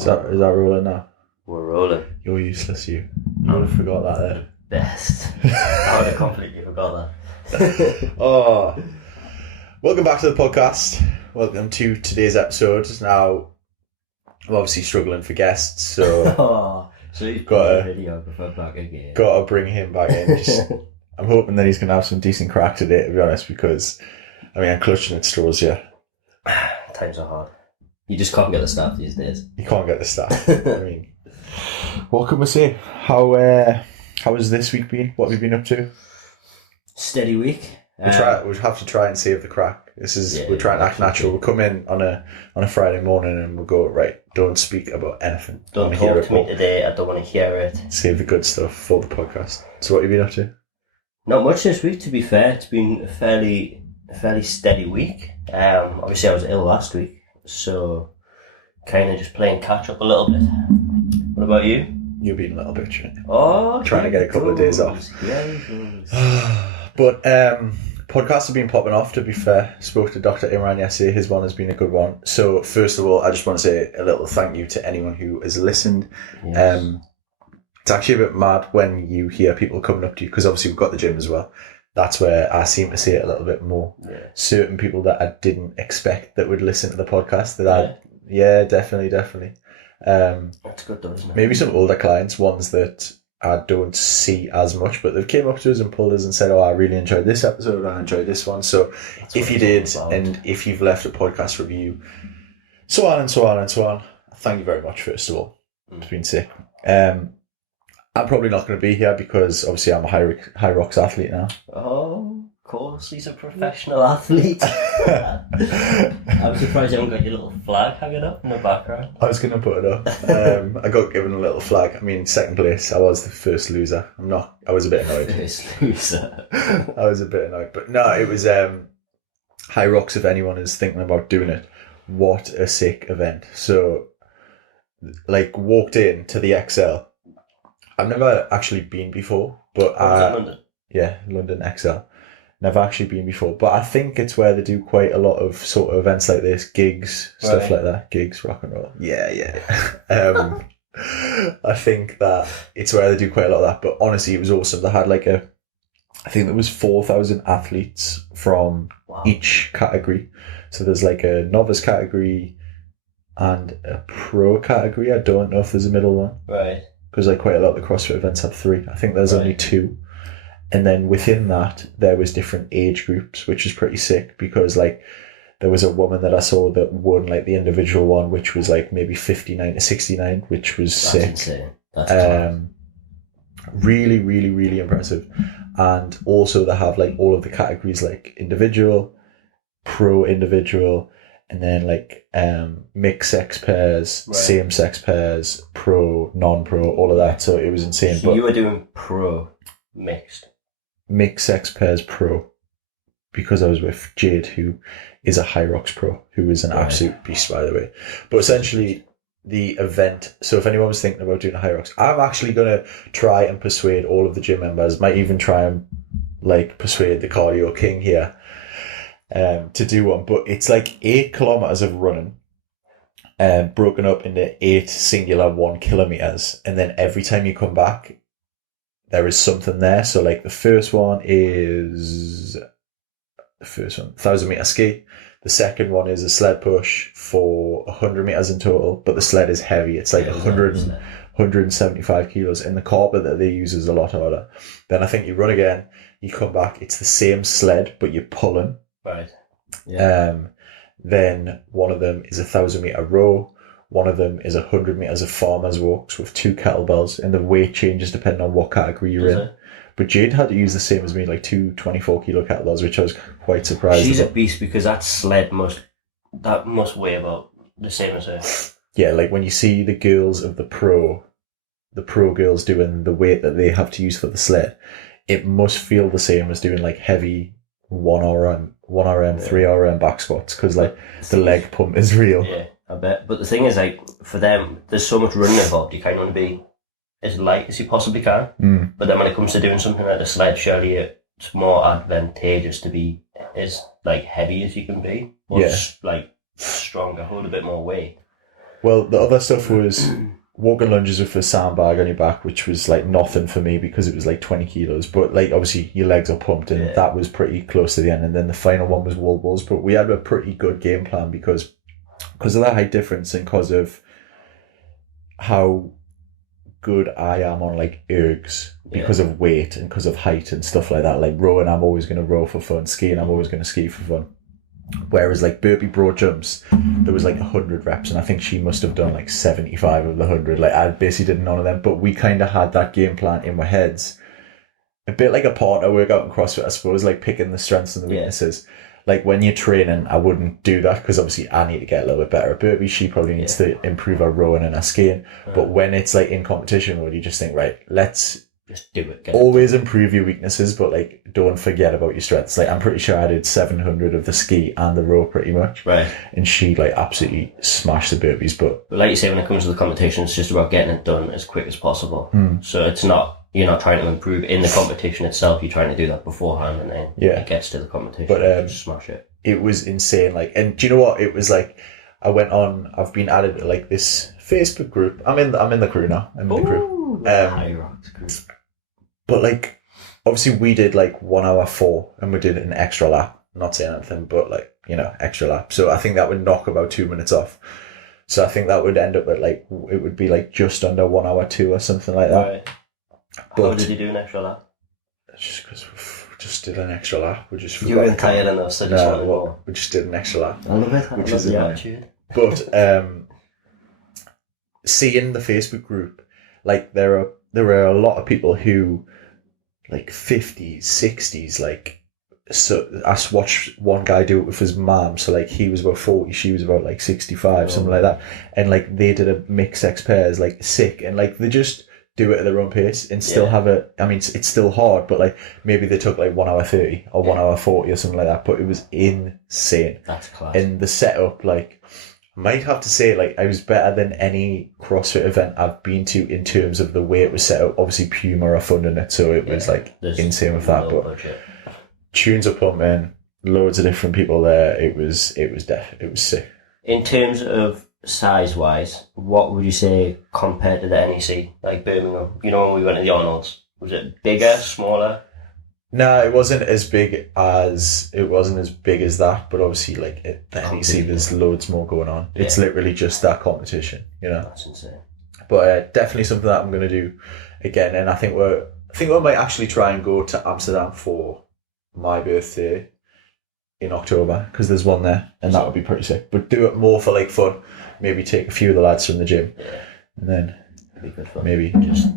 Is that rolling now? We're rolling. You're useless, you. You would have forgot that there. Best. I would have completely forgot that. Oh. Welcome back to the podcast. Welcome to today's episode. Now, I'm obviously struggling for guests, so... So he's got a video before back again. Got to bring him back in. I'm hoping that he's going to have some decent crack today, to be honest, because, I mean, I'm clutching at straws here. Times are hard. You just can't get the staff these days. You can't get the staff. I mean, what can we say? How has this week been? What have you been up to? Steady week. We'll have to try and save the crack. We're trying to act natural. We'll come in on a Friday morning and we'll go, right, don't speak about anything. Don't talk to me today, I don't want to hear it. Save the good stuff for the podcast. So what have you been up to? Not much this week, to be fair. It's been a fairly steady week. Obviously I was ill last week, so kind of just playing catch up a little bit. What about you? You've been a little bit, shit. Oh, trying to get a couple of days off. Yeah, but podcasts have been popping off, to be fair. Spoke to Dr. Imran yesterday. His one has been a good one. So first of all, I just want to say a little thank you to anyone who has listened. Yes. It's actually a bit mad when you hear people coming up to you, because obviously we've got the gym as well. That's where I seem to see it a little bit more. Yeah. Certain people that I didn't expect that would listen to the podcast definitely. That's good though, isn't it? Maybe some older clients, ones that I don't see as much, but they've came up to us and pulled us and said, oh, I really enjoyed this episode, I enjoyed this one. So that's if you did, and if you've left a podcast review, so on, thank you very much, first of all. It's been sick. I'm probably not going to be here because obviously I'm a Hyrox athlete now. Oh, of course, he's a professional athlete. I'm surprised you haven't got your little flag hanging up in the background. I was going to put it up. I got given a little flag. I mean, second place. I was the first loser. I was a bit annoyed. First loser. I was a bit annoyed. But no, it was Hyrox, if anyone is thinking about doing it. What a sick event. So, walked in to the XL. I've never actually been before, but London? Yeah, London XL. Never actually been before, but I think it's where they do quite a lot of sort of events like this, gigs, stuff like that. Gigs, rock and roll. Yeah. I think that it's where they do quite a lot of that, but honestly, it was awesome. They had I think there was 4,000 athletes from each category. So there's a novice category and a pro category. I don't know if there's a middle one. Right. Because quite a lot of the CrossFit events have 3. I think there's only 2. And then within that, there was different age groups, which is pretty sick because there was a woman that I saw that won the individual one, which was maybe 59 to 69, which was sick. Insane. That's really, really, really impressive. And also they have all of the categories individual, pro individual, and then mixed sex pairs, same sex pairs, pro, non-pro, all of that. So it was insane. So you were doing pro mixed sex pairs pro because I was with Jade, who is a Hyrox pro, who is an absolute beast, by the way. But essentially the event, so if anyone was thinking about doing a Hyrox, I'm actually going to try and persuade all of the gym members, might even try and persuade the cardio king here to do one, but it's 8 kilometers of running, broken up into 8 singular 1 kilometers, and then every time you come back, there is something there. So the first one is 1,000 meter ski. The second one is a sled push for 100 meters in total, but the sled is heavy. It's 175 kilos, and the carpet that they use is a lot harder. Then I think you run again, you come back, it's the same sled, but you're pulling. Right. Yeah. Then one of them is 1,000 meter row. One of them is 100 meters of farmers walks with 2 kettlebells, and the weight changes depending on what category you're in. But Jade had to use the same as me, 2 24 kilo kettlebells, which I was quite surprised. She's a beast because that sled must weigh about the same as her. Yeah, when you see the girls of the pro girls doing the weight that they have to use for the sled, it must feel the same as doing heavy 1RM, 3RM back squats, because the leg pump is real. Yeah, I bet. But the thing is, for them, there's so much running involved, you kind of want to be as light as you possibly can. But then when it comes to doing something like the sled, surely it's more advantageous to be as heavy as you can be, or stronger, hold a bit more weight. Well, the other stuff was walking lunges with a sandbag on your back, which was like nothing for me because it was like 20 kilos. But like obviously your legs are pumped, and that was pretty close to the end. And then the final one was wall balls. But we had a pretty good game plan because of that height difference and because of how good I am on like ergs because of weight and because of height and stuff like that. Like rowing, I'm always going to row for fun. Skiing, I'm always going to ski for fun. Whereas like burpee broad jumps, there was like 100 reps, and I think she must have done like 75 of the 100. Like I basically did none of them, but we kind of had that game plan in our heads, a bit like a partner workout in CrossFit, I suppose, like picking the strengths and the weaknesses. Like when you're training, I wouldn't do that because obviously I need to get a little bit better at burpee. She probably needs to improve her rowing and her skiing. But when it's like in competition, where you just think, right, let's just do it. Always improve your weaknesses, but like don't forget about your strengths. Like I'm pretty sure I did 700 of the ski and the row pretty much. Right. And she like absolutely smashed the burpees. But like you say, when it comes to the competition, it's just about getting it done as quick as possible. So it's not, you're not trying to improve in the competition itself. You're trying to do that beforehand, and then it gets to the competition. But just smash it. It was insane. Like, and do you know what? It was like I've been added to like this Facebook group. I'm in the crew now. I'm in the crew. Hyrox group. But like, obviously we did like 1 hour 4 and we did an extra lap. Not saying anything, but like, extra lap. So I think that would knock about 2 minutes off. So I think that would end up at like, it would be like just under 1 hour 2 or something like that. Right. But how did you do an extra lap? Just because we just did an extra lap. We just you weren't tired enough, so just wanted more. We just did an extra lap. I love it. Which is the attitude. But seeing the Facebook group, like there were a lot of people who like 50s, 60s, like, so I watched one guy do it with his mom. So like he was about 40, she was about like 65, something like that. And like they did a mixed sex pairs, like sick. And like they just do it at their own pace and still have it's still hard, but like maybe they took like 1 hour 30 or 1 hour 40 or something like that. But it was insane. That's class. And the setup, like, might have to say, like, I was better than any CrossFit event I've been to in terms of the way it was set up. Obviously, Puma are funding it, so it was like insane with that. But tunes are pumping, loads of different people there. It was sick. In terms of size wise, what would you say compared to the NEC, like Birmingham? When we went to the Arnolds, was it bigger, smaller? No, it wasn't as big as that, but obviously, like the NEC, there's loads more going on. Yeah. It's literally just that competition, That's insane. But definitely something that I'm going to do again, and I think we might actually try and go to Amsterdam for my birthday in October because there's one there, and that would be pretty sick. But do it more for like fun. Maybe take a few of the lads from the gym, and then it'd be good fun. Maybe just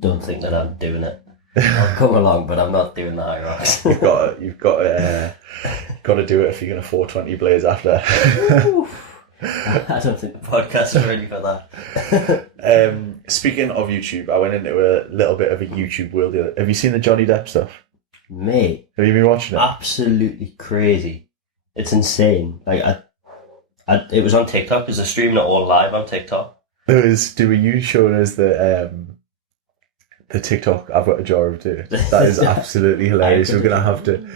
don't think that I'm doing it. I'll come along, but I'm not doing the Hyrox. You've got to do it if you're going to 420 blaze after. I don't think the podcast is ready for that. Speaking of YouTube, I went into a little bit of a YouTube world. Have you seen the Johnny Depp stuff? Mate, have you been watching it? Absolutely crazy. It's insane. Like it was on TikTok because they're streaming it all live on TikTok. Were you showing us the TikTok I've got a jar of do? That is absolutely hilarious. We're going to have to,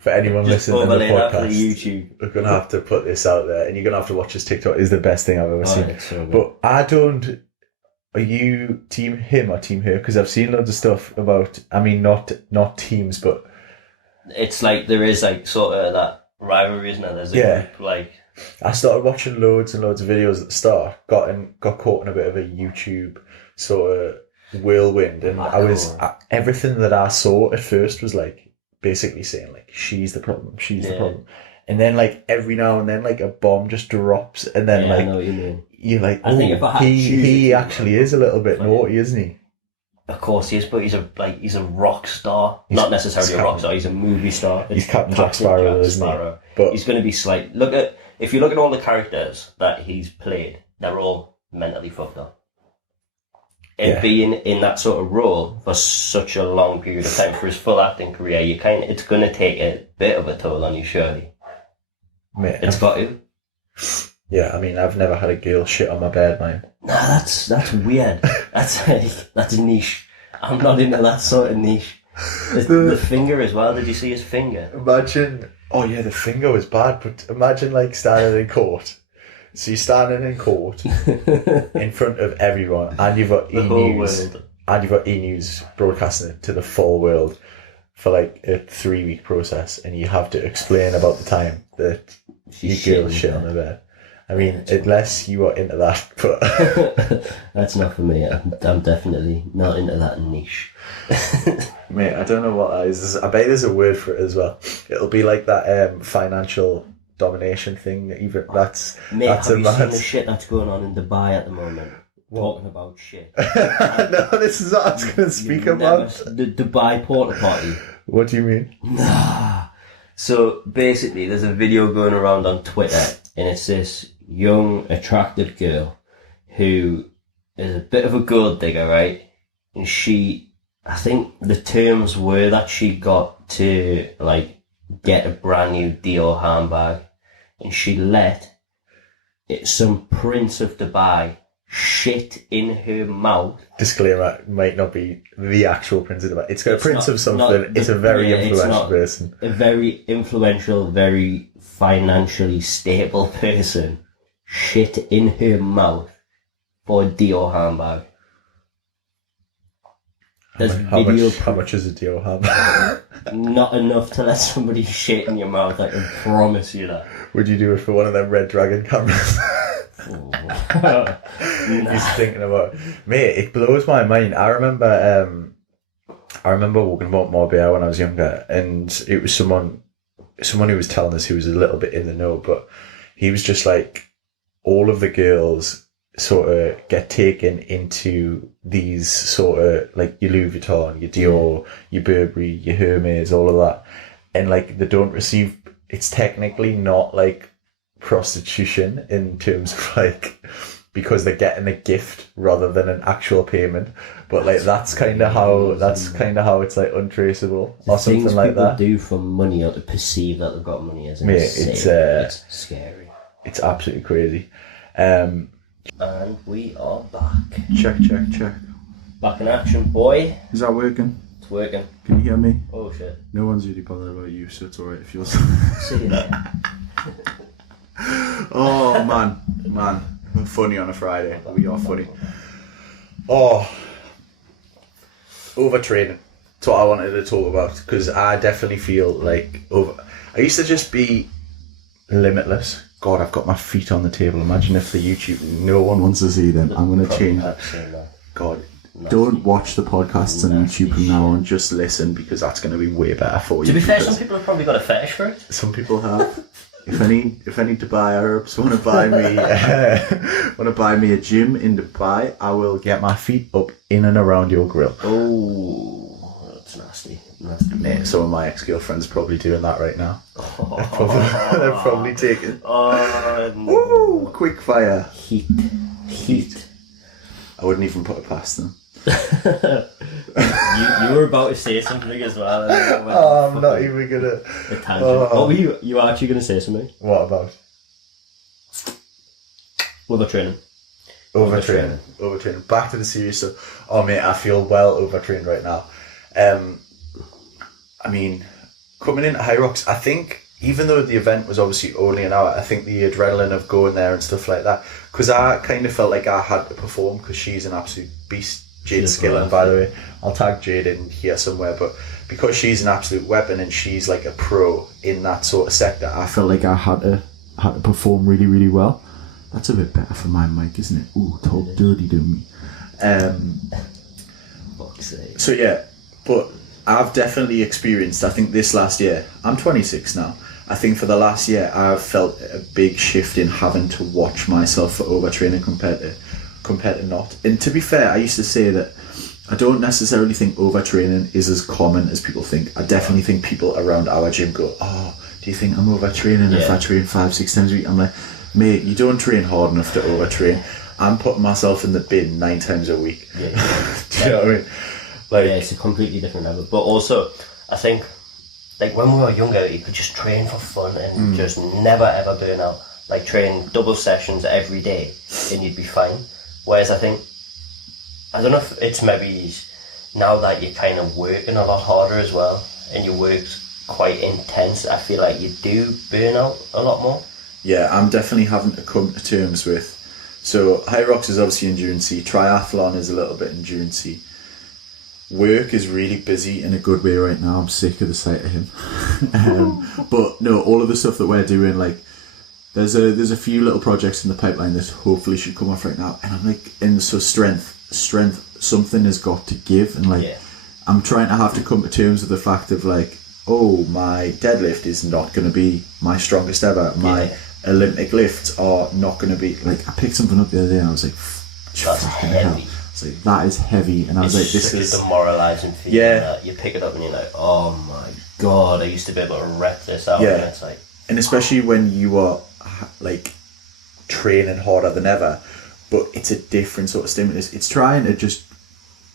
for anyone listening to the podcast, YouTube. We're going to have to put this out there, and you're going to have to watch this TikTok. It's the best thing I've ever seen. So but are you team him or team her? Because I've seen loads of stuff about, not teams, but it's like there is like sort of that rivalry, isn't there? There's a group, like, I started watching loads and loads of videos at the start, got caught in a bit of a YouTube sort of whirlwind, and everything that I saw at first was like basically saying like she's the problem, the problem, and then like every now and then like a bomb just drops, and then I know what you mean. You're like, he actually is a little bit naughty, isn't he? Of course he is, but he's a rock star. Not necessarily a rock star. He's a movie star. He's Captain Jack Sparrow, isn't he? But he's going to be if you look at all the characters that he's played, they're all mentally fucked up. And being in that sort of role for such a long period of time for his full acting career, it's going to take a bit of a toll on you, surely. Mate, it's got to. Yeah, I've never had a girl shit on my bed, man. Nah, that's weird. That's niche. I'm not into that sort of niche. The finger as well. Did you see his finger? Imagine. Oh yeah, the finger was bad, but imagine like standing in court So you're standing in court in front of everyone, and you've got The whole E-News, world. and you've got E-News broadcasting it to the full world for like a 3-week process, and you have to explain about the time that your girl shit on the bed. I mean, unless you are into that, but That's not for me. I'm definitely not into that niche. mate, I don't know what that is. I bet there's a word for it as well. It'll be like that financial domination thing. Even that's Mate, that's have a you seen mad. the shit that's going on in Dubai at the moment? Talking about shit. No, this is what I was going to speak about. The Dubai porta potty. What do you mean? Nah. So basically, there's a video going around on Twitter, and it's this young, attractive girl who is a bit of a gold digger, right? And I think the terms were that she got to like get a brand new Dior handbag, and she let some prince of Dubai shit in her mouth. Disclaimer, might not be the actual Prince of Dubai. It's got a prince of something. not It's a very yeah, it's influential not person. A very influential, very financially stable person shit in her mouth for a Dior handbag. There's How much is a Dior handbag? not enough to let somebody shit in your mouth, I can promise you that. Would you do it for one of them Red Dragon cameras? He's thinking about, mate, it blows my mind. I remember walking about Marbella when I was younger, and it was someone who was telling us, who was a little bit in the know, but he was just like, all of the girls sort of get taken into these sort of like your Louis Vuitton, your Dior, your Burberry, your Hermes, all of that, and like they don't receive. It's technically not like prostitution in terms of like, because they're getting a gift rather than an actual payment, but like that's kind of how it's like untraceable or something like that. Things people do for money or to perceive that they've got money is Mate, insane. It's scary. It's absolutely crazy. And we are back. Check. Back in action, boy. Is that working? It's working. Can you hear me? Oh shit. No one's really bothered about you, so it's alright if you're... See you there. Oh man, we're funny on a Friday. We are funny. Oh, overtraining. That's what I wanted to talk about, because I definitely feel like I used to just be limitless. God, I've got my feet on the table. Imagine if the YouTube, no one wants to see them. I'm going to change that. God, don't watch the podcasts on YouTube from now on. Just listen, because that's going to be way better for you. To be fair, some people have probably got a fetish for it. Some people have. If any Dubai Arabs want to buy me a gym in Dubai, I will get my feet up in and around your grill. Oh, that's nasty. Mate, some of my ex-girlfriends are probably doing that right now. They're probably taking. Oh, no. Ooh, quick fire. Heat. I wouldn't even put it past them. you were about to say something as well. Oh, I'm not even gonna. A tangent. What were you were actually gonna say something? What about? Overtraining. Overtraining. Back to the serious stuff. Oh mate, I feel well overtrained right now. I mean, coming into Hyrox, I think, even though the event was obviously only an hour, I think the adrenaline of going there and stuff like that, because I kind of felt like I had to perform, because she's an absolute beast. Jade Skillen, by the way. I'll tag Jade in here somewhere, but because she's an absolute weapon and she's like a pro in that sort of sector, I felt like I had to perform really, really well. That's a bit better for my mic, isn't it? Ooh, talk dirty to me. So yeah, but I've definitely experienced, I think this last year, I'm 26 now, I think for the last year I've felt a big shift in having to watch myself for overtraining compared to not. And to be fair, I used to say that I don't necessarily think overtraining is as common as people think. I definitely think people around our gym go, oh, do you think I'm overtraining if I train 5-6 times a week? I'm like, mate, you don't train hard enough to overtrain. I'm putting myself in the bin 9 times a week. Yeah. Do you know what I mean? Like, yeah, it's a completely different level. But also, I think, like when we were younger, you could just train for fun and just never ever burn out. Like train double sessions every day and you'd be fine. Whereas I think, I don't know if it's maybe now that you're kind of working a lot harder as well and your work's quite intense, I feel like you do burn out a lot more. Yeah, I'm definitely having to come to terms with. So Hyrox is obviously endurance-y. Triathlon is a little bit endurance-y. Work is really busy in a good way right now. I'm sick of the sight of him. But no, all of the stuff that we're doing, like there's a few little projects in the pipeline that hopefully should come off right now. And I'm like, and so strength, something has got to give. And like, I'm trying to have to come to terms with the fact of like, oh, my deadlift is not going to be my strongest ever. My Olympic lifts are not going to be like. I picked something up the other day and I was like, that's heavy. It's like, that is heavy, and I was like, this is demoralising feeling. That you pick it up and you're like, oh my god, I used to be able to rep this out. And it's like, and especially when you are like training harder than ever, but it's a different sort of stimulus. It's trying to just,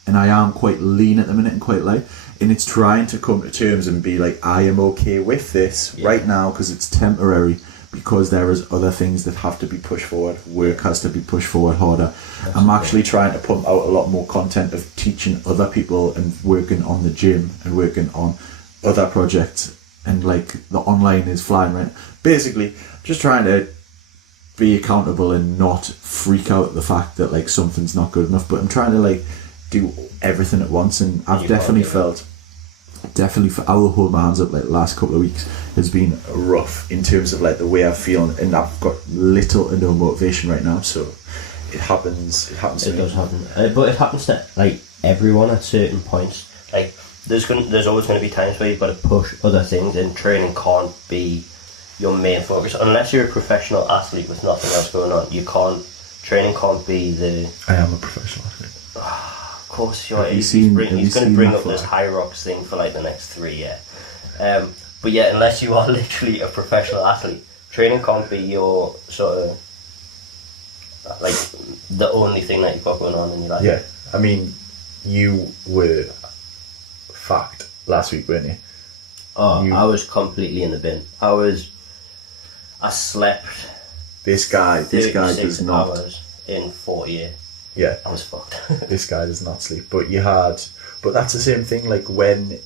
and I am quite lean at the minute and quite light, and it's trying to come to terms and be like, I am okay with this right now because it's temporary. Because there is other things that have to be pushed forward. Work has to be pushed forward harder. Absolutely. I'm actually trying to pump out a lot more content of teaching other people and working on the gym and working on other projects. And like the online is flying right. Basically, just trying to be accountable and not freak out at the fact that like something's not good enough. But I'm trying to like do everything at once, and I've definitely felt. I will hold my hands up. Like the last couple of weeks has been rough in terms of like the way I feel, and I've got little or no motivation right now. So it happens. It does happen, but it happens to like everyone at certain points. Like there's always going to be times where you've got to push other things, and training can't be your main focus unless you're a professional athlete with nothing else going on. Training can't be the. I am a professional athlete. Of course, he's going to bring up this Hyrox thing for like the next 3 years. But yeah, unless you are literally a professional athlete, training can't be your sort of like the only thing that you've got going on in your life. Yeah, I mean, you were fucked last week, weren't you? Oh, I was completely in the bin. I slept. This guy does not. Hours in 40 years. Yeah, I was fucked. This guy does not sleep, but that's the same thing. Like when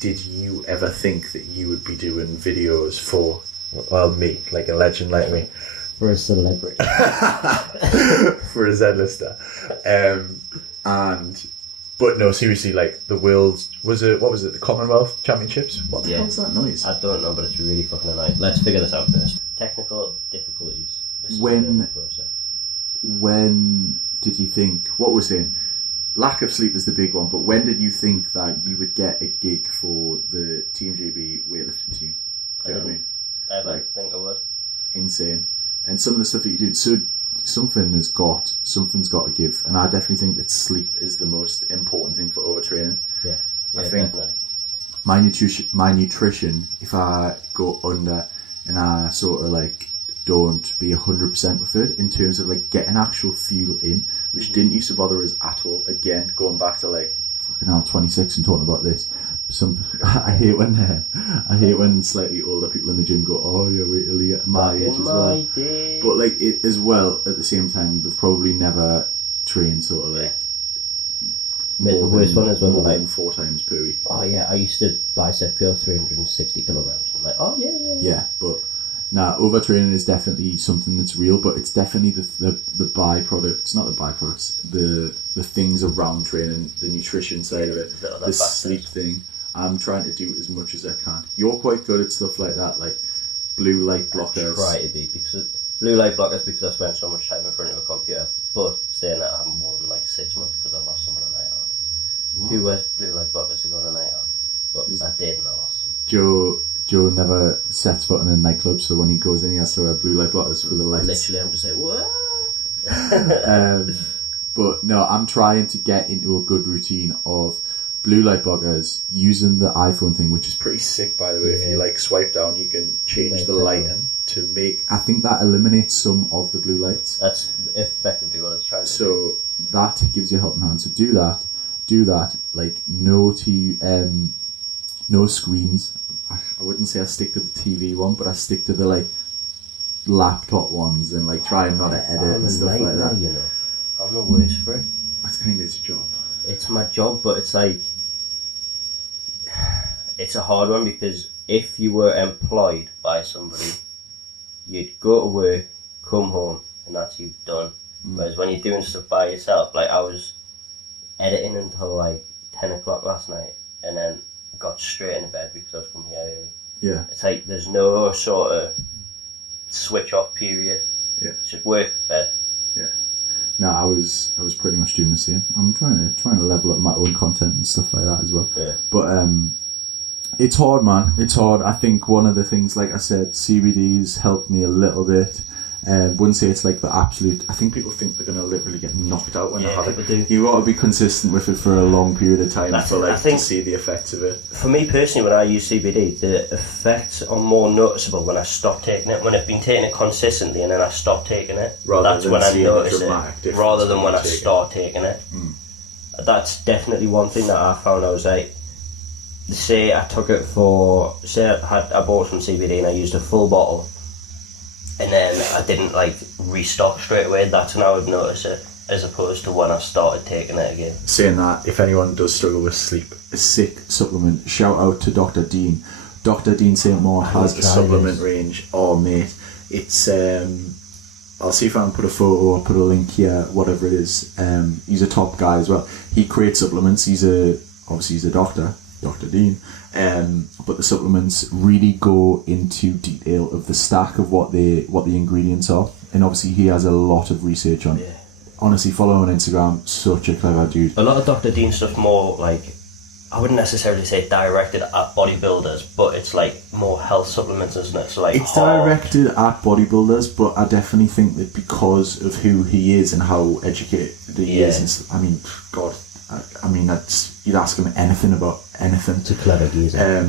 did you ever think that you would be doing videos for, well, me, like a legend like me, for a celebrity, for a Z-lister, but no, seriously, like the world what was it, the Commonwealth Championships? What the hell's that noise? I don't know, but it's really fucking annoying. Let's figure this out first. Technical difficulties. When did you think, what we're saying, lack of sleep is the big one, but when did you think that you would get a gig for the Team JB weightlifting team? Do you know what I mean? I think I would. Insane. And some of the stuff that you do, so something's got to give, and I definitely think that sleep is the most important thing for overtraining. Yeah, I think definitely. My nutrition, if I go under and I sort of like don't be 100% with it in terms of like getting actual fuel in, which didn't used to bother us at all. Again, going back to like fucking hell, 26 and talking about this. I hate when slightly older people in the gym go, oh yeah, wait till you get my age as well. But like it as well at the same time, they've probably never trained sort of like the worst one is when more than 4 times per week. Oh yeah, I used to bicep curl 360 kilograms. I'm like, oh yeah. Yeah, but now overtraining is definitely something that's real, but it's definitely the byproducts, not the byproducts, the things around training, the nutrition side of it, the sleep thing. I'm trying to do as much as I can. You're quite good at stuff like that, like blue light blockers. I try to be, because blue light blockers, because I spend so much time in front of a computer. But saying that, I haven't worn like 6 months because I lost someone a night out. What? Who wears blue light blockers to go on a night out? But I did and I lost them. Joe never sets foot in a nightclub, so when he goes in, he has to wear blue light blockers for the lights. Literally, I'm just like, what? But no, I'm trying to get into a good routine of blue light blockers using the iPhone thing, which is pretty sick, by the way. If you like swipe down, you can change the lighting to make. I think that eliminates some of the blue lights. That's effectively what it's trying to do. So that gives you a helping hand. So do that. Like no screens. I wouldn't say I stick to the TV one, but I stick to the like laptop ones and like try and not to edit and stuff like that. You know, I'm the worst for it. That's kind of his job. It's my job, but it's like it's a hard one because if you were employed by somebody, you'd go to work, come home, and that's you done. Whereas when you're doing stuff by yourself, like I was editing until like 10 o'clock last night, and then got straight into bed because I was coming here early. Yeah. It's like there's no sort of switch off period. Yeah. It's just work, bed. Yeah. No, I was pretty much doing the same. I'm trying to level up my own content and stuff like that as well. Yeah. But it's hard, man. It's hard. I think one of the things, like I said, CBD's helped me a little bit. Wouldn't say it's like the absolute. I think people think they're gonna literally get knocked out when they have it. Do. You got to be consistent with it for a long period of time to to see the effects of it. For me personally, when I use CBD, the effects are more noticeable when I stop taking it. When I've been taking it consistently and then I stop taking it, that's when I notice it. Rather than when I start taking it. That's definitely one thing that I found. I was like, say I took it for, I bought some CBD and I used a full bottle. And then I didn't like restock straight away. That's when I would notice it, as opposed to when I started taking it again. Saying that, if anyone does struggle with sleep, a sick supplement, shout out to Dr. Dean. Dr. Dean St. Maur has a supplement range. Oh mate, it's I'll see if I can put a photo or put a link here, whatever it is. He's a top guy as well. He creates supplements. He's a doctor, Dr. Dean. But the supplements really go into detail of the stack of what the ingredients are, and obviously he has a lot of research on it. Yeah. Honestly, follow him on Instagram. Such a clever dude. A lot of Dr. Dean stuff more like, I wouldn't necessarily say directed at bodybuilders, but it's like more health supplements, isn't it? So like it's directed at bodybuilders, but I definitely think that because of who he is and how educated he is, and I mean, God. I mean, you'd ask him anything about anything. It's a clever geezer.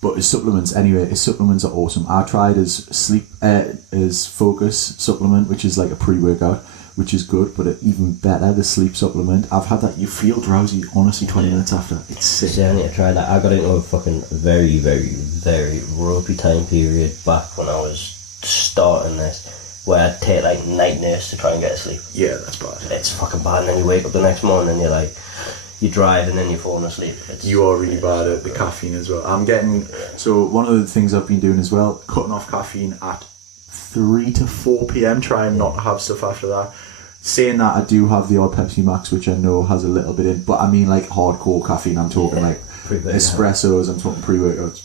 But his supplements, anyway, his supplements are awesome. I tried his focus supplement, which is like a pre-workout, which is good, but even better, the sleep supplement. I've had that. You feel drowsy, honestly, 20 minutes after. It's sick. See, I need to try that. I got into a fucking very, very, very ropey time period back when I was starting this, where I'd take like night nurse to try and get to sleep. Yeah, that's bad. It's fucking bad, and then you wake up the next morning and you're like, you drive and then you're falling asleep. You are really bad at the caffeine as well. I'm getting, so one of the things I've been doing as well, cutting off caffeine at 3 to 4 p.m, trying not to have stuff after that. Saying that, I do have the odd Pepsi Max, which I know has a little bit in, but I mean like hardcore caffeine. I'm talking like espressos, I'm talking pre-workouts.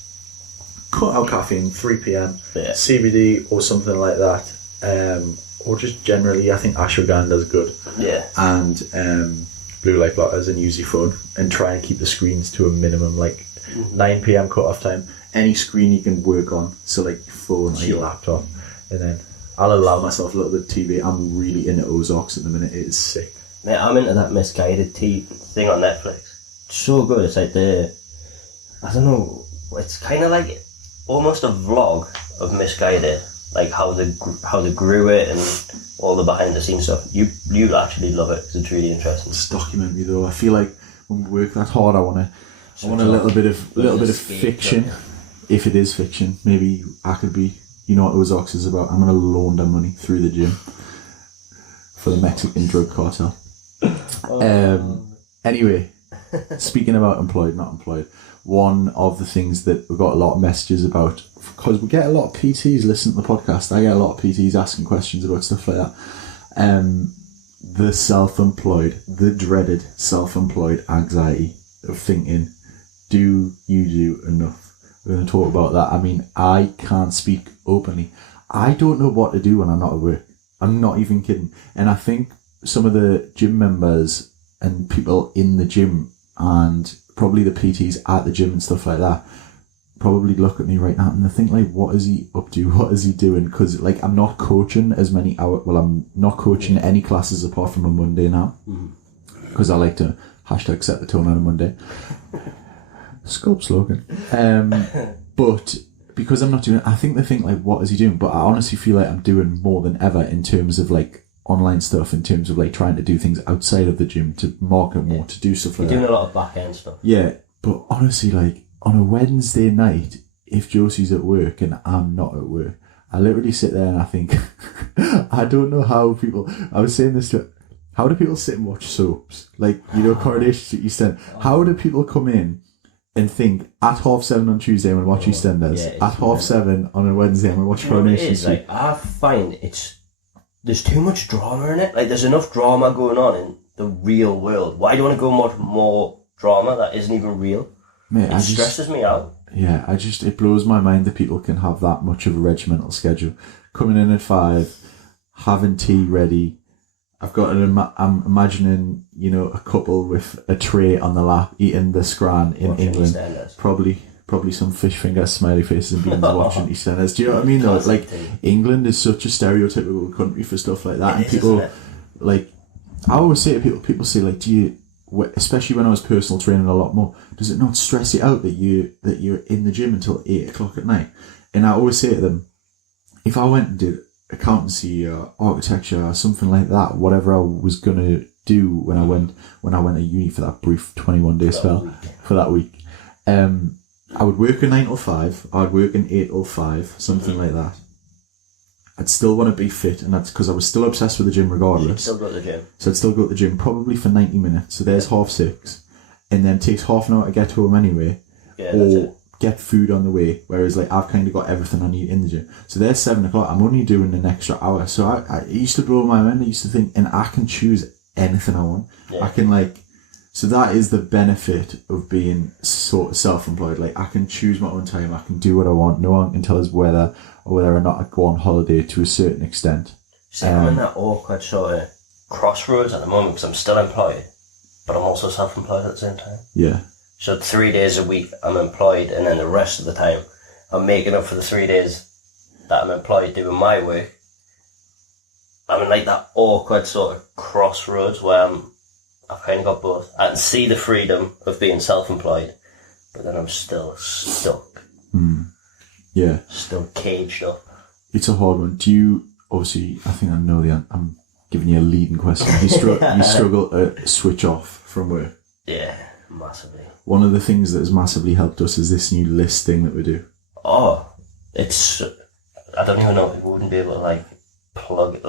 Cut out caffeine, 3 p.m, CBD or something like that. Or just generally, I think ashwagandha is good. Yeah. And blue light blockers and use your phone and try and keep the screens to a minimum, like 9 p.m. cut off time. Any screen you can work on, so like your phone or your laptop, and then I'll allow myself a little bit of TV. I'm really into Ozarks at the minute. It is sick. Mate, I'm into that misguided thing on Netflix. It's so good. It's like I don't know. It's kind of like almost a vlog of Misguided. Like how they grew it and all the behind the scenes stuff. You actually love it because it's really interesting. It's documentary though. I feel like when we work that hard, I want a little bit of fiction. If it is fiction, maybe I could be. You know what Ozarks is about? I'm gonna launder money through the gym for the Mexican drug cartel. Anyway, speaking about employed, not employed. One of the things that we got a lot of messages about, because we get a lot of PTs listening to the podcast. I get a lot of PTs asking questions about stuff like that. The self-employed, the dreaded self-employed anxiety of thinking, do you do enough? We're going to talk about that. I mean, I can't speak openly. I don't know what to do when I'm not at work. I'm not even kidding. And I think some of the gym members and people in the gym and probably the PTs at the gym and stuff like that probably look at me right now and they think like, what is he up to? What is he doing? Because like I'm not coaching as many hours. Well, I'm not coaching any classes apart from a Monday now because I like to # set the tone on a Monday. Sculpt slogan. But because I'm not doing it, I think they think like, what is he doing? But I honestly feel like I'm doing more than ever in terms of like online stuff, in terms of like trying to do things outside of the gym, to market more, to do stuff like that. You're doing a lot of back end stuff. Yeah, but honestly, like on a Wednesday night, if Josie's at work and I'm not at work, I literally sit there and I think, I don't know how people, I was saying this to, how do people sit and watch soaps? Like, you know, Coronation Street, East End. How do people come in and think at 7:30 on Tuesday I'm going to watch EastEnders. At 7:30 on a Wednesday I'm going to watch Coronation Street. Like, I find there's too much drama in it. Like, there's enough drama going on in the real world. Why do you want to go much more drama that isn't even real? Mate, it stresses me out. Yeah, it blows my mind that people can have that much of a regimental schedule. Coming in at 5, having tea ready. I'm imagining, a couple with a tray on the lap eating the scran in England. Probably some fish fingers, smiley faces and beans watching EastEnders. Do you know what I mean though? Like, England is such a stereotypical country for stuff like that. And people, like, I always say to people say, like, especially when I was personal training a lot more, does it not stress you out that you're in the gym until 8 o'clock at night? And I always say to them, if I went and did accountancy or architecture or something like that, whatever I was gonna do when I went to uni for that brief 21-day spell for that week, I would work a 9 till 5, I'd work an 8 till 5, something like that. I'd still want to be fit, and that's because I was still obsessed with the gym regardless. You'd still go to the gym. So I'd still go to the gym probably for 90 minutes. So there's 6:30, and then it takes half an hour to get home anyway, or get food on the way. Whereas like I've kind of got everything I need in the gym. So there's 7 o'clock. I'm only doing an extra hour. So I used to blow my mind. I used to think, and I can choose anything I want. Yeah. I can so that is the benefit of being sort of self-employed. Like I can choose my own time. I can do what I want. No one can tell us whether or not I go on holiday to a certain extent. See, I'm in that awkward sort of crossroads at the moment because I'm still employed, but I'm also self-employed at the same time. Yeah. So 3 days a week I'm employed, and then the rest of the time I'm making up for the 3 days that I'm employed doing my work. I'm in like that awkward sort of crossroads where I've kind of got both. I can see the freedom of being self-employed, but then I'm still stuck. Yeah. Still caged up. It's a hard one. Do you, obviously, I think I know the answer. I'm giving you a leading question. You struggle to switch off from work? Yeah, massively. One of the things that has massively helped us is this new list thing that we do. Oh, I don't even know if we wouldn't be able to plug it,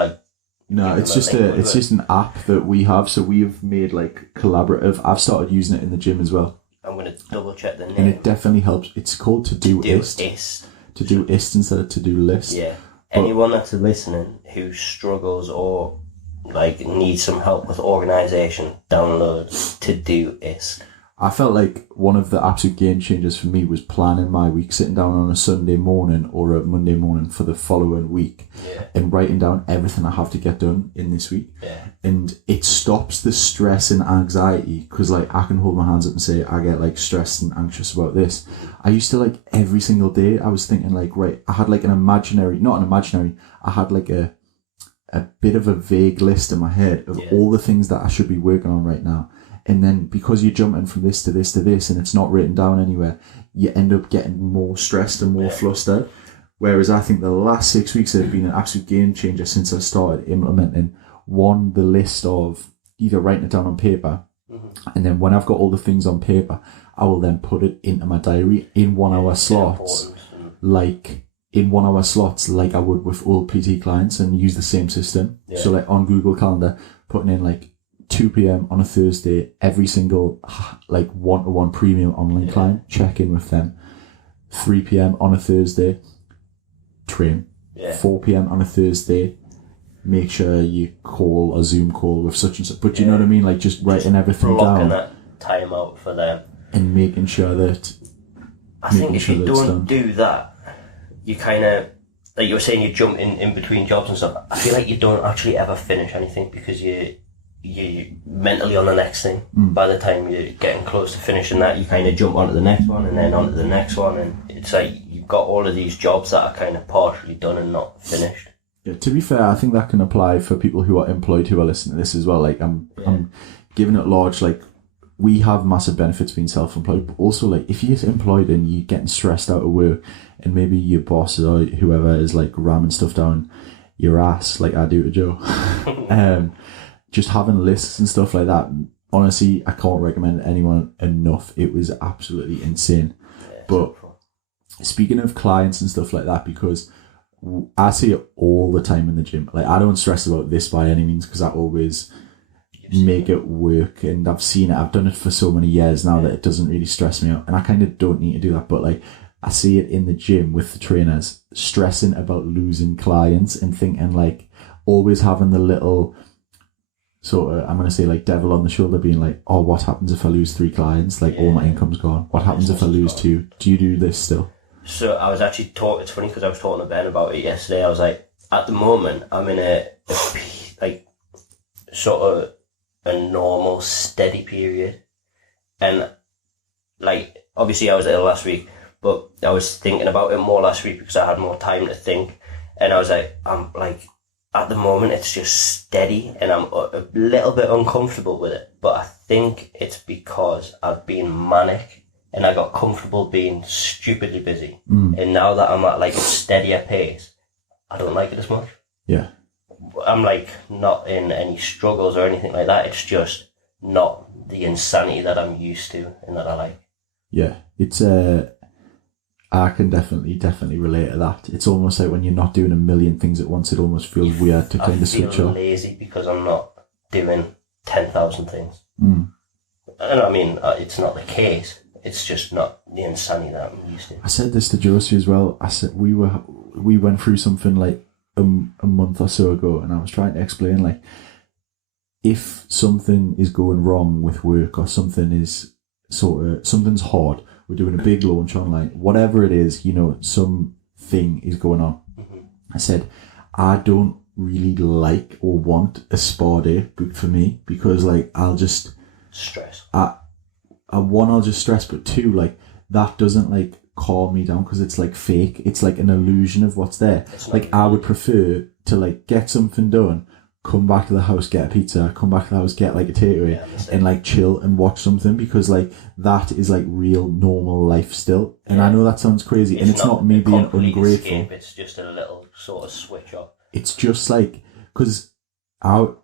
No, it's just an app that we have. So we've made collaborative. I've started using it in the gym as well. I'm going to double check the name. And it definitely helps. It's called Todoist. Todoist instead of to-do list. Yeah. Anyone that's listening who struggles or needs some help with organisation, download Todoist. I felt like one of the absolute game changers for me was planning my week, sitting down on a Sunday morning or a Monday morning for the following week, and writing down everything I have to get done in this week. Yeah. And it stops the stress and anxiety because I can hold my hands up and say I get stressed and anxious about this. I used to every single day I was thinking right, I had I had a bit of a vague list in my head of all the things that I should be working on right now. And then because you're jumping from this to this to this and it's not written down anywhere, you end up getting more stressed and more flustered. Whereas I think the last 6 weeks have been an absolute game changer since I started implementing the list of either writing it down on paper, and then when I've got all the things on paper, I will then put it into my diary in 1 hour slots, in 1 hour slots, like I would with all PT clients, and use the same system. Yeah. So on Google Calendar, putting in 2 p.m. on a Thursday, every single one-to-one premium online client, check in with them. 3 p.m. on a Thursday, train. 4 p.m. on a Thursday, make sure you call a Zoom call with such and such. But you know what I mean? Just writing everything blocking down. That time out for them. And making sure that... I think if you don't do that, you kind of... Like you were saying, you jump in between jobs and stuff. I feel like you don't actually ever finish anything because you're mentally on the next thing. By the time you're getting close to finishing that, you kind of jump onto the next one and then onto the next one, and it's you've got all of these jobs that are kind of partially done and not finished. Yeah, to be fair, I think that can apply for people who are employed who are listening to this as well. I'm giving it large. We have massive benefits being self-employed, but also if you're employed and you're getting stressed out of work, and maybe your boss or whoever is ramming stuff down your ass like I do to Joe. Just having lists and stuff like that, honestly, I can't recommend anyone enough. It was absolutely insane. Yeah, but speaking of clients and stuff like that, because I see it all the time in the gym. I don't stress about this by any means, because I always make it work, and I've seen it. I've done it for so many years now that it doesn't really stress me out, and I kind of don't need to do that. But like, I see it in the gym with the trainers stressing about losing clients and thinking like always having the little sort of, I'm going to say like devil on the shoulder being like, oh, what happens if I lose 3 clients? Like all my income's gone. What happens if I lose 2? Do you do this still? So I was actually it's funny because I was talking to Ben about it yesterday. I was like, at the moment, I'm in a like sort of a normal steady period. And like, obviously I was ill last week, but I was thinking about it more last week because I had more time to think. And I was like, I'm like, at the moment it's just steady and I'm a little bit uncomfortable with it. But I think it's because I've been manic and I got comfortable being stupidly busy. And now that I'm at like a steadier pace, I don't like it as much. Yeah. I'm like not in any struggles or anything like that. It's just not the insanity that I'm used to and that I like. Yeah. It's I can definitely relate to that. It's almost like when you're not doing a million things at once, it almost feels weird to kind of switch off. I feel lazy because I'm not doing 10,000 things. And I mean, it's not the case. It's just not the insanity that I'm used to. I said this to Josie as well. I said we went through something like a month or so ago, and I was trying to explain like if something is going wrong with work or something is something's hard. We're doing a big launch online, whatever it is, you know, something is going on. I said, I don't really like or want a spa day booked for me because like I'll just stress. I'll just stress, but 2, like that doesn't like calm me down because it's like fake. It's like an illusion of what's there. Like I would prefer to like get something done, come back to the house, get a pizza, come back to the house, get like a takeaway and like chill and watch something because like that is like real normal life still. And I know that sounds crazy and it's not me being ungrateful. Escape, it's just a little sort of switch off. It's just like, because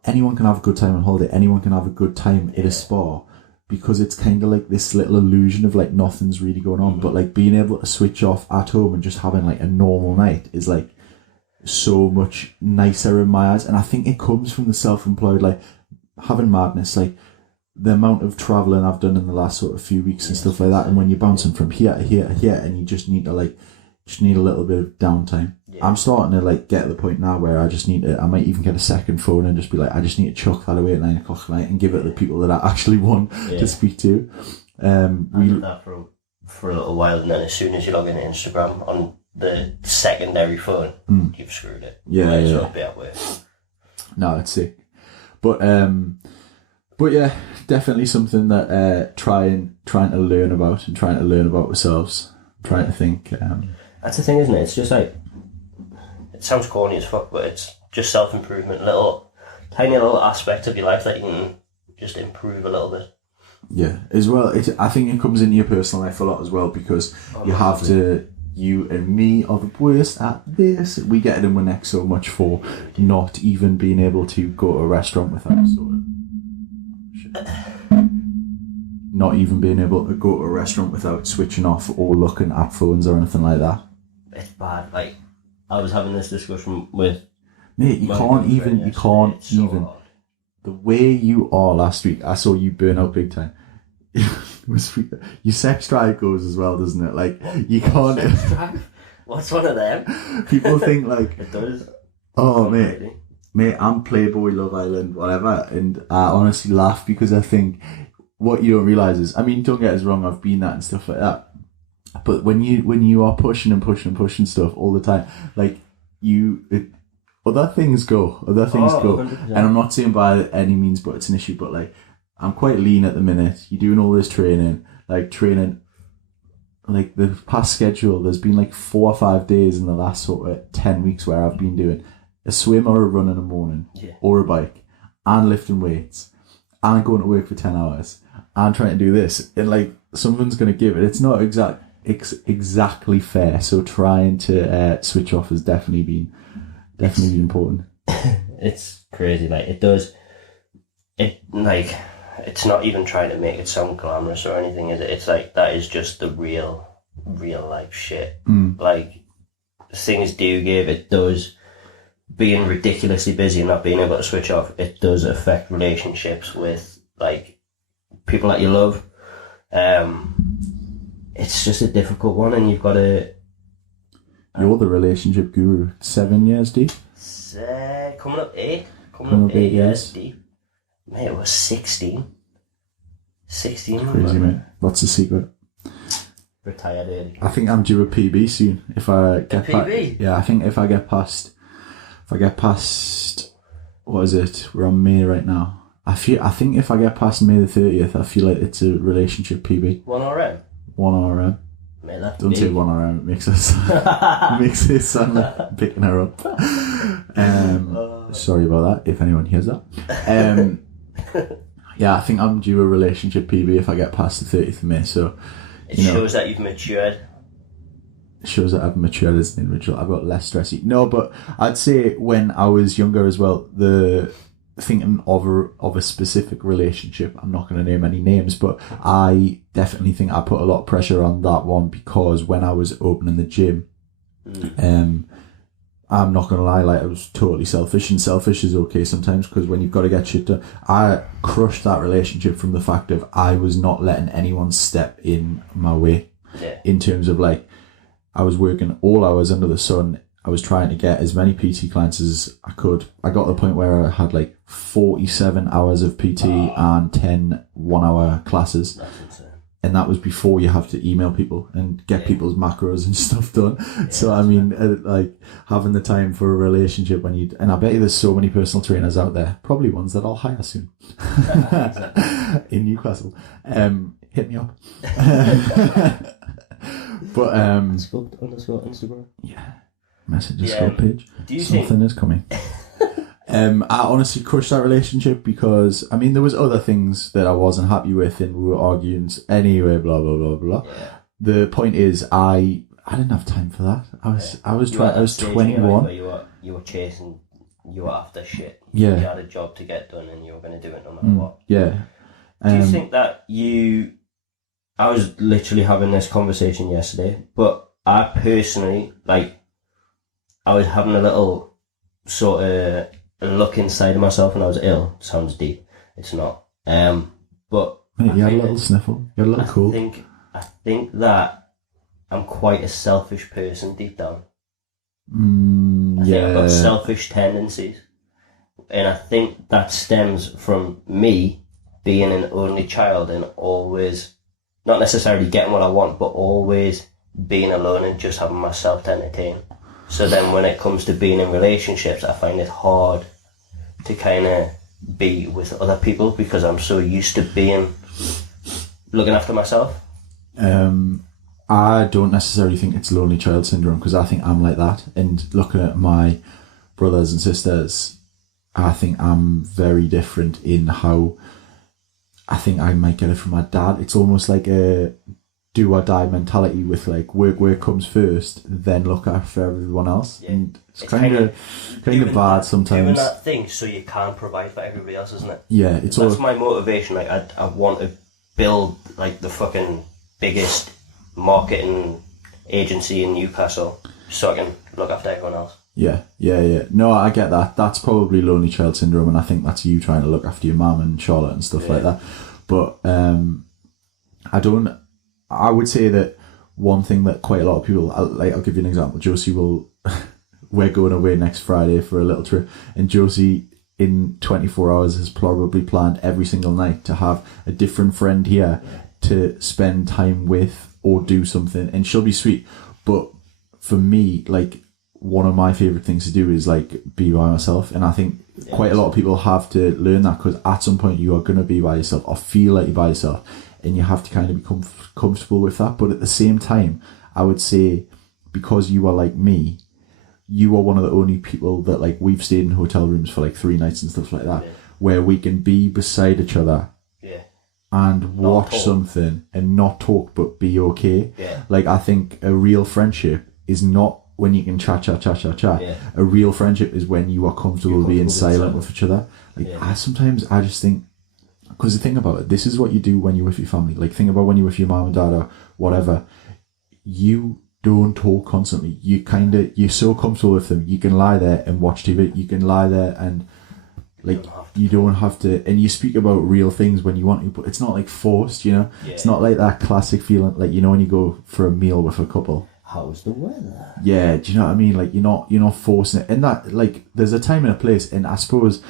anyone can have a good time on holiday, anyone can have a good time at a spa because it's kind of like this little illusion of like nothing's really going on. But like being able to switch off at home and just having like a normal night is like so much nicer in my eyes, and I think it comes from the self-employed, like having madness, like the amount of traveling I've done in the last sort of few weeks and stuff like that, and when you're bouncing from here to here to here and you just need a little bit of downtime. I'm starting to like get to the point now where I might even get a second phone and just be like, I just need to chuck that away at 9 o'clock at night and give it to the people that I actually want to speak to. I did that for a little while, and then as soon as you log into Instagram on the secondary phone, you've screwed it. Yeah. Be at work. No, it's sick. But yeah, definitely something that trying to learn about and trying to learn about ourselves. Trying to think. That's the thing, isn't it? It's just like, it sounds corny as fuck, but it's just self-improvement, tiny little aspect of your life that you can just improve a little bit. Yeah, as well. I think it comes into your personal life a lot as well because you and me are the worst at this. We get in the neck so much for not even being able to go to a restaurant without not even being able to go to a restaurant without switching off or looking at phones or anything like that. It's bad. Like, I was having this discussion with mate, you can't even the way you are last week. I saw you burn out big time. Your sex drive goes as well, doesn't it? Like, you can't. Sex drive? What's one of them? People think like it does. Oh mate, I'm Playboy, Love Island, whatever, and I honestly laugh because I think what you don't realise is, I mean, don't get us wrong, I've been that and stuff like that, but when you are pushing stuff all the time, like other things go, 100%. And I'm not saying by any means, but it's an issue. But like, I'm quite lean at the minute. You're doing all this training, like the past schedule. There's been like 4 or 5 days in the last sort of 10 weeks where I've been doing a swim or a run in the morning, or a bike, and lifting weights, and going to work for 10 hours, and trying to do this. And like, someone's gonna give it. It's not exactly fair. So trying to switch off has definitely been important. It's crazy. Like, it's not even trying to make it sound glamorous or anything, is it? It's like, that is just the real life shit. Like, things do give, it does being ridiculously busy and not being able to switch off, it does affect relationships with like people that you love. It's just a difficult one, and you've got to. You're the relationship guru. 7 years deep. Coming up 8. Coming up 8 years deep. Mate, it was 16. 16. Crazy, mate. What's the secret? Retired early. I think I'm due a PB soon. If I get PB? Yeah, I think if I get past, what is it? We're on May right now. I think if I get past May the 30th, I feel like it's a relationship PB. 1 RM? 1 RM. Mate, that's Don't big. say 1 RM, it makes it sound like I'm picking her up. Sorry about that, if anyone hears that. Yeah, I think I'm due a relationship PB if I get past the 30th of May, so... It shows that you've matured. It shows that I've matured as an individual. I've got less stressy. No, but I'd say when I was younger as well, the thinking of a specific relationship, I'm not going to name any names, but I definitely think I put a lot of pressure on that one because when I was opening the gym, I'm not going to lie, like I was totally selfish, and selfish is okay sometimes because when you've got to get shit done, I crushed that relationship from the fact of I was not letting anyone step in my way. Yeah. In terms of like, I was working all hours under the sun. I was trying to get as many PT clients as I could. I got to the point where I had like 47 hours of PT and 10 1-hour classes. That's insane. And that was before you have to email people and get people's macros and stuff done. Yeah, so, I mean, like having the time for a relationship when you... And I bet you there's so many personal trainers out there, probably ones that I'll hire soon. In Newcastle. Hit me up. But... Instagram. Yeah. Message Scope page. Something is coming. I honestly crushed that relationship because, I mean, there was other things that I wasn't happy with and we were arguing anyway, blah, blah, blah, blah. Yeah. The point is, I didn't have time for that. I was 21. You were chasing, you were after shit. Yeah. You had a job to get done and you were going to do it no matter what. Yeah. Do you think that I was literally having this conversation yesterday, but I personally, like, I was having a little sort of look inside of myself when I was ill. Sounds deep. It's not. But mate, you had a little sniffle. You had a little cool. I think that I'm quite a selfish person deep down. I think I've got selfish tendencies. And I think that stems from me being an only child and always, not necessarily getting what I want, but always being alone and just having myself to entertain. So then when it comes to being in relationships, I find it hard to kind of be with other people because I'm so used to looking after myself. I don't necessarily think it's lonely child syndrome because I think I'm like that. And looking at my brothers and sisters, I think I'm very different in how I think I might get it from my dad. It's almost like a do or die mentality with like work comes first, then look after everyone else. Yeah. And it's kind of bad sometimes. Doing that thing so you can provide for everybody else, isn't it? Yeah, that's my motivation. Like I want to build like the fucking biggest marketing agency in Newcastle so I can look after everyone else. Yeah. No, I get that. That's probably lonely child syndrome, and I think that's you trying to look after your mum and Charlotte and stuff like that. But I would say that one thing that quite a lot of people, I'll give you an example. Josie we're going away next Friday for a little trip, and Josie in 24 hours has probably planned every single night to have a different friend here to spend time with or do something, and she'll be sweet. But for me, like, one of my favourite things to do is like be by myself, and I think quite a lot of people have to learn that because at some point you are going to be by yourself or feel like you're by yourself, and you have to kind of become comfortable with that. But at the same time, I would say, because you are like me, you are one of the only people that, like, we've stayed in hotel rooms for like 3 nights and stuff like that, where we can be beside each other and watch something and not talk but be okay. Like, I think a real friendship is not when you can chat. A real friendship is when you are comfortable being silent with each other. Like, I just think, because the thing about it, this is what you do when you're with your family. Like, think about when you're with your mom and dad or whatever. You don't talk constantly. You're so comfortable with them. You can lie there and watch TV. You can lie there and like you don't have to. And you speak about real things when you want to, but it's not like forced. You know, it's not like that classic feeling like when you go for a meal with a couple. How's the weather? Yeah, do you know what I mean? Like you're not forcing it. And that like there's a time and a place, and I suppose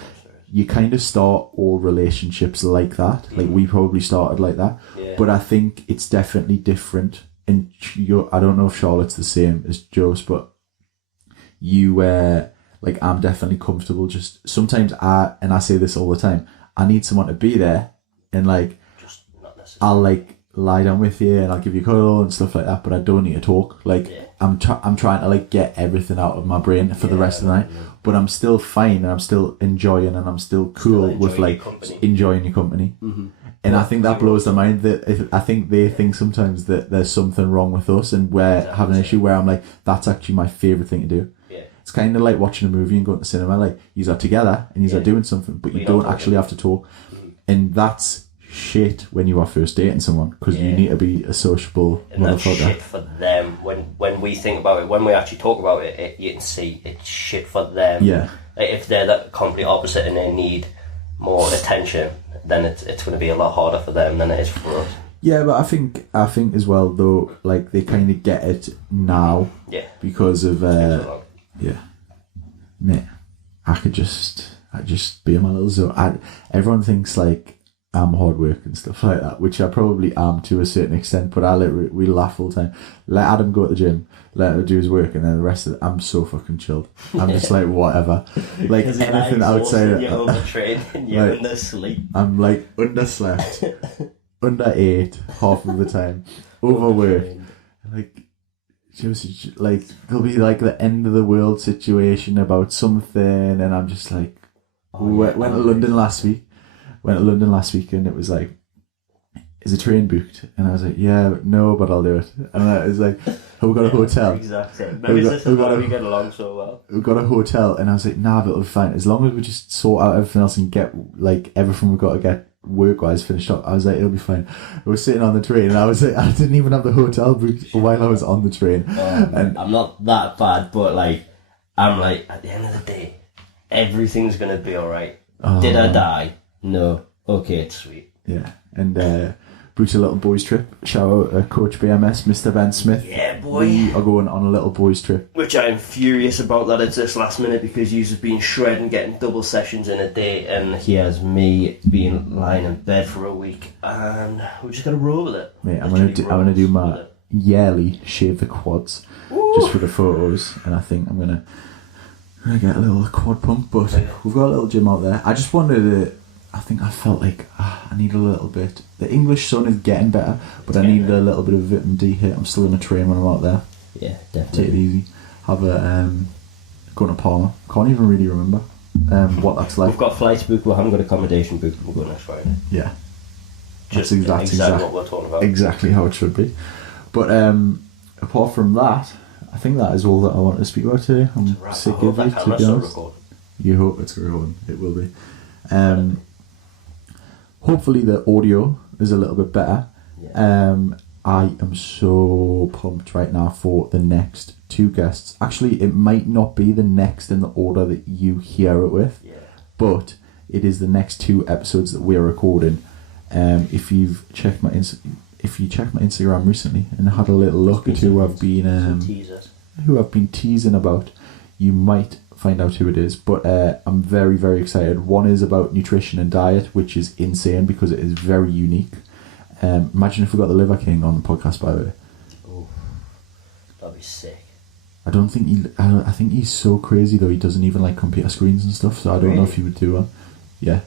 you kind of start all relationships like that. Like we probably started like that, but I think it's definitely different. And I don't know if Charlotte's the same as Joe's, but like I'm definitely comfortable. Just sometimes I say this all the time. I need someone to be there, and like just not necessarily. I'll like lie down with you and I'll give you a cuddle and stuff like that, but I don't need to talk. Like I'm trying to like get everything out of my brain for the rest of the night, but I'm still fine and I'm still enjoying and I'm still cool with like enjoying your company. And I think that blows their mind. That I think they think sometimes that there's something wrong with us and we're having an issue, where I'm like, that's actually my favourite thing to do. It's kind of like watching a movie and going to the cinema. Like you are together and you are doing something, but you don't actually have to talk. And that's shit when you are first dating someone, because you need to be a sociable and motherfucker. that's shit for them. When we think about it, when we actually talk about it, you can see it's shit for them. Yeah. Like if they're the complete opposite and they need more attention, then it's going to be a lot harder for them than it is for us. Yeah, but I think as well though, like they kind of get it now. Yeah. Because of mate, I just be in my little zone. Everyone thinks like I'm hard work and stuff like that, which I probably am to a certain extent, but we laugh all the time. Let Adam go to the gym, let him do his work, and then the rest of it, I'm so fucking chilled. I'm just like, whatever. Like anything outside of you're overtrained and you're like, undersleep. I'm like underslept, underate half of the time, overworked. Like, just like, there'll be like the end of the world situation about something, and I'm just like, went to London last week. And it was like, is a train booked? And I was like, yeah, no, but I'll do it. And I was like, have we got a hotel? Exactly. Maybe this is why we get along so well. We've got a hotel. And I was like, nah, but it'll be fine. As long as we just sort out everything else and get like everything we've got to get work-wise finished up. I was like, it'll be fine. I was sitting on the train and I was like, I didn't even have the hotel booked while I was on the train. And I'm not that bad, but like, I'm like, at the end of the day, everything's going to be alright. Did I die? No. Okay, it's sweet. Yeah. And booked a little boys trip. Shout out Coach BMS, Mr. Ben Smith. Yeah, boy. We are going on a little boys trip. Which I'm furious about that it's this last minute, because he's been shredding, getting double sessions in a day, and he has me being lying in bed for a week, and we're just gonna roll with it. Mate, I'm gonna do my yearly shave the quads. Ooh. Just for the photos, and I think I'm gonna get a little quad pump, but we've got a little gym out there. I just wanted to. I think I felt like I need a little bit. The English sun is getting better, but I needed a little bit of vitamin D hit. I'm still in a train when I'm out there. Yeah, definitely. Take it easy. Have a going to Palma. Can't even really remember what that's like. We've got flights booked. We haven't got accommodation booked. We'll go next Friday. Yeah, just exactly what we're talking about. Exactly how it should be. But apart from that, I think that is all that I wanted to speak about today. I'm sick of it, to be honest. You hope it's recording. It will be. Hopefully the audio is a little bit better. Yeah. I am so pumped right now for the next two guests. Actually, it might not be the next in the order that you hear it with, but it is the next two episodes that we're recording. If you checked my Instagram recently and had a little look at who I've been teasing about, you might find out who it is, but I'm very, very excited. One is about nutrition and diet, which is insane because it is very unique. Imagine if we got the Liver King on the podcast, by the way. Oh, that'd be sick. I think he's so crazy though, he doesn't even like computer screens and stuff, so I don't know if he would do one. Yeah.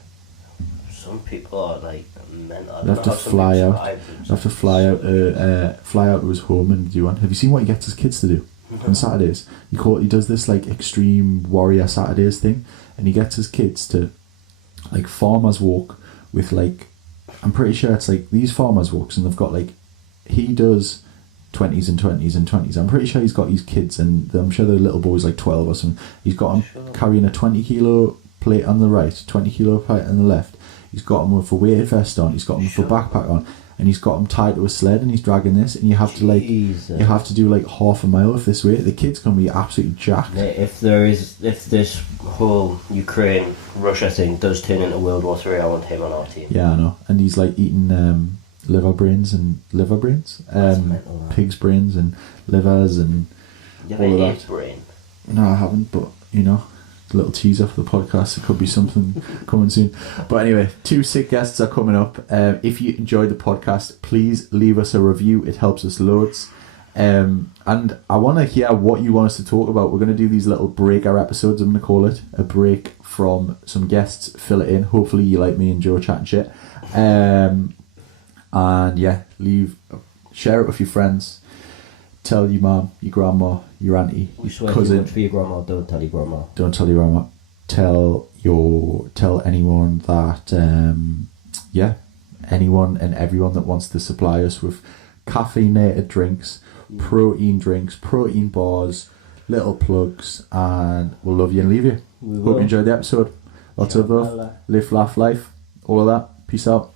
Some people are like mental. You have to fly out to his home and do one. Have you seen what he gets his kids to do? On Saturdays, he does this like extreme warrior Saturdays thing, and he gets his kids to like farmers walk with like, I'm pretty sure it's like these farmers walks, and they've got like, he does 20s and 20s and 20s. I'm pretty sure he's got these kids, and I'm sure the little boy's like 12 or something. He's got him carrying a 20 kilo plate on the right, 20 kilo plate on the left. He's got him with a weighted vest on. He's got him with a backpack on, and he's got him tied to a sled, and he's dragging this. And you have to do like half a mile with this weight. The kid's gonna be absolutely jacked. If this whole Ukraine Russia thing does turn into World War III, I want him on our team. Yeah, I know. And he's like eating liver brains, pig's brains and livers and all of that. Brain? No, I haven't, but you know. A little teaser for the podcast. It could be something coming soon. But anyway, 2 sick guests are coming up. If you enjoyed the podcast, please leave us a review. It helps us loads. And I want to hear what you want us to talk about. We're going to do these little breaker episodes, I'm going to call it. A break from some guests. Fill it in. Hopefully you like me and Joe chatting shit. And yeah, share it with your friends. Tell your mum, your grandma, your auntie, We swear cousin. too much for your grandma. Don't tell your grandma. Don't tell your grandma. Tell anyone that anyone and everyone that wants to supply us with caffeinated drinks, protein bars, little plugs, and we'll love you and leave you. Hope you enjoyed the episode. Lots of love. Live, laugh, life. All of that. Peace out.